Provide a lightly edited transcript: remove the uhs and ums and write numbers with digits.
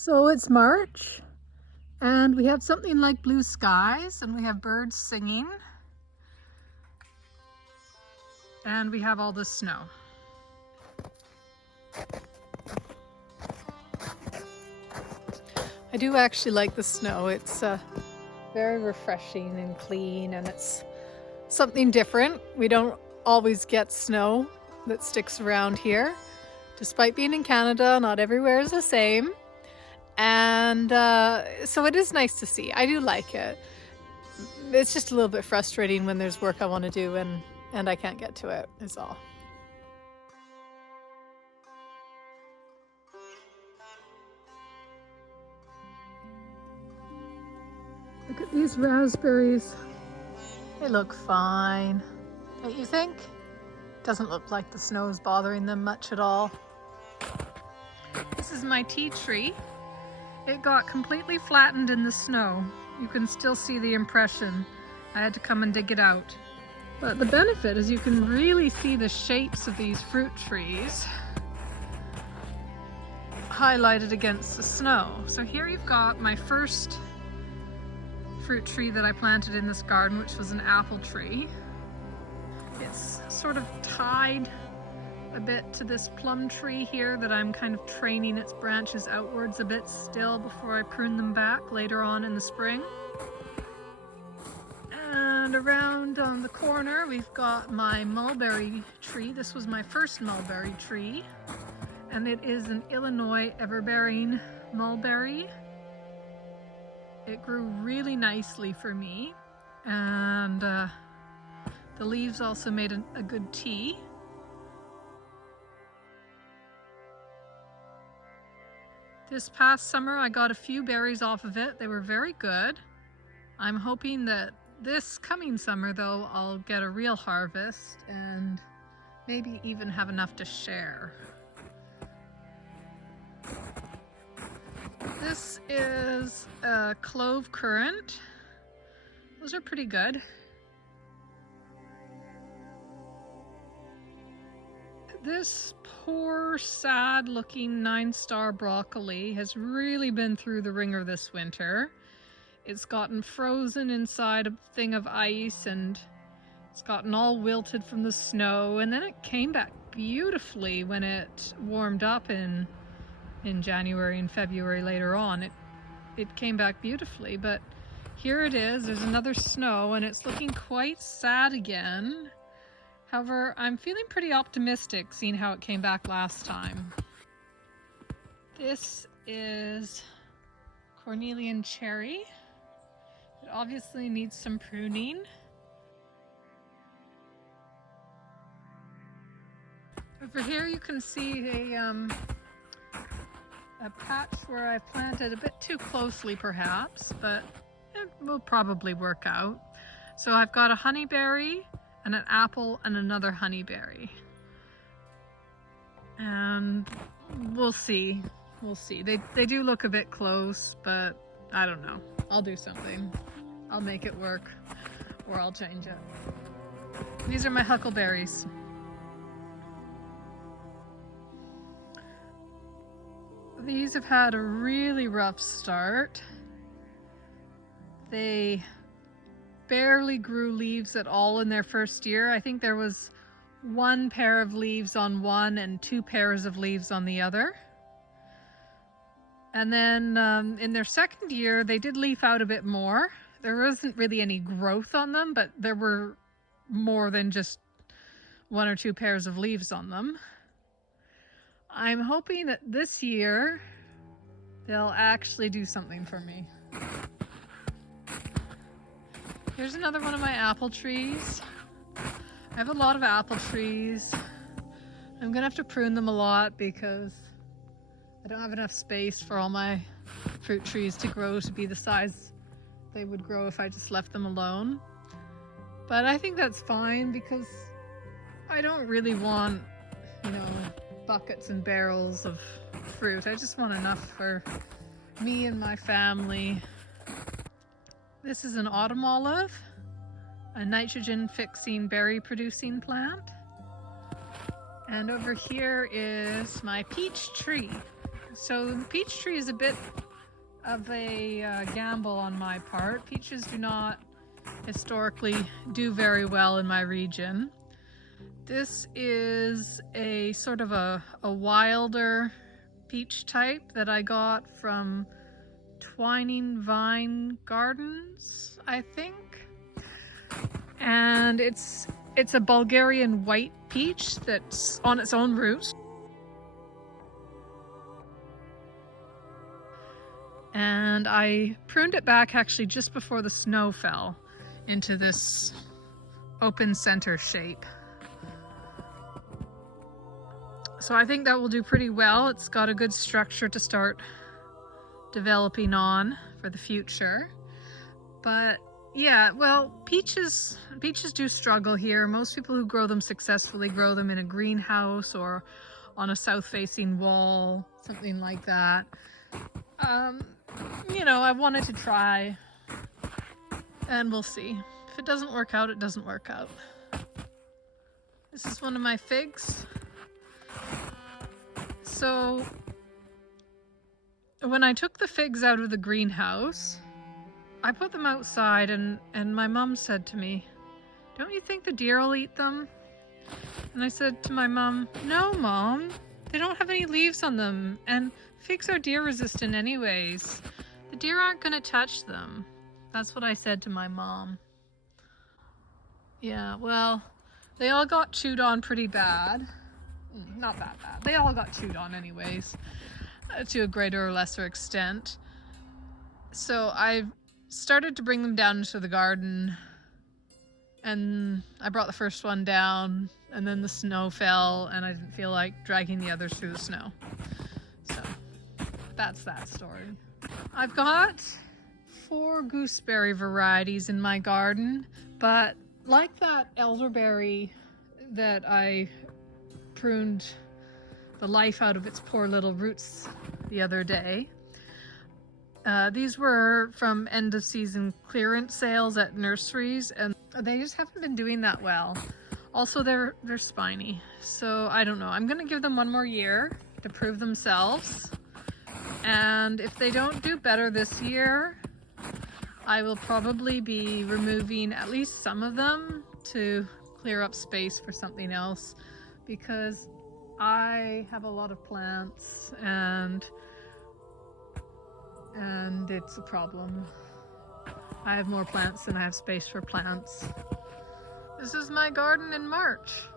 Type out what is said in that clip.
So it's March and we have something like blue skies and we have birds singing and we have all this snow. I do actually like the snow. It's very refreshing and clean, and it's something different. We don't always get snow that sticks around here. Despite being in Canada, not everywhere is the same. And so it is nice to see. I do like it. It's just a little bit frustrating when there's work I want to do and I can't get to it, is all. Look at these raspberries. They look fine. Don't you think? Doesn't look like the snow is bothering them much at all. This is my tea tree. It got completely flattened in the snow. You can still see the impression. I had to come and dig it out. But the benefit is you can really see the shapes of these fruit trees highlighted against the snow. So here you've got my first fruit tree that I planted in this garden, which was an apple tree. It's sort of tied a bit to this plum tree here that I'm kind of training its branches outwards a bit still before I prune them back later on in the spring. And around on the corner we've got my mulberry tree. This was my first mulberry tree, and it is an Illinois everbearing mulberry. It grew really nicely for me, and the leaves also made a good tea. This past summer I got a few berries off of it. They were very good. I'm hoping that this coming summer though I'll get a real harvest and maybe even have enough to share. This is a clove currant. Those are pretty good. This poor, sad looking 9-star broccoli has really been through the ringer this winter. It's gotten frozen inside a thing of ice and it's gotten all wilted from the snow, and then it came back beautifully when it warmed up in January and February later on. It came back beautifully, but here it is, there's another snow and it's looking quite sad again. However, I'm feeling pretty optimistic seeing how it came back last time. This is Cornelian cherry. It obviously needs some pruning. Over here you can see a patch where I've planted a bit too closely perhaps, but it will probably work out. So I've got a honeyberry and an apple and another honeyberry. And we'll see. We'll see. They do look a bit close, but I don't know. I'll do something. I'll make it work, or I'll change it. These are my huckleberries. These have had a really rough start. They barely grew leaves at all in their first year. I think there was one pair of leaves on one and 2 pairs of leaves on the other. And then in their second year, they did leaf out a bit more. There wasn't really any growth on them, but there were more than just 1 or 2 pairs of leaves on them. I'm hoping that this year they'll actually do something for me. Here's another one of my apple trees. I have a lot of apple trees. I'm gonna have to prune them a lot because I don't have enough space for all my fruit trees to grow to be the size they would grow if I just left them alone. But I think that's fine because I don't really want, buckets and barrels of fruit. I just want enough for me and my family. This is an autumn olive, a nitrogen fixing berry producing plant. And over here is my peach tree. So the peach tree is a bit of a gamble on my part. Peaches do not historically do very well in my region. This is a sort of a wilder peach type that I got from Twining Vine Gardens, I think. And it's a Bulgarian white peach that's on its own root. And I pruned it back actually just before the snow fell into this open center shape. So I think that will do pretty well. It's got a good structure to start developing on for the future. But yeah, well, peaches do struggle here. Most people who grow them successfully grow them in a greenhouse or on a south-facing wall, something like that. You know, I wanted to try, and we'll see. If it doesn't work out, it doesn't work out. This is one of my figs. So when I took the figs out of the greenhouse, I put them outside, and my mom said to me, "Don't you think the deer will eat them?" And I said to my mom, "No, Mom, they don't have any leaves on them, and figs are deer resistant anyways. The deer aren't gonna touch them." That's what I said to my mom. Yeah, well, they all got chewed on pretty bad. Not that bad. They all got chewed on anyways, to a greater or lesser extent. So I started to bring them down into the garden, and I brought the first one down, and then the snow fell, and I didn't feel like dragging the others through the snow. So that's that story. I've got 4 gooseberry varieties in my garden, but like that elderberry that I pruned the life out of its poor little roots the other day, these were from end of season clearance sales at nurseries, and they just haven't been doing that well. Also, they're spiny, so I don't know. I'm gonna give them one more year to prove themselves, and if they don't do better this year, I will probably be removing at least some of them to clear up space for something else, because I have a lot of plants, and it's a problem. I have more plants than I have space for plants. This is my garden in March.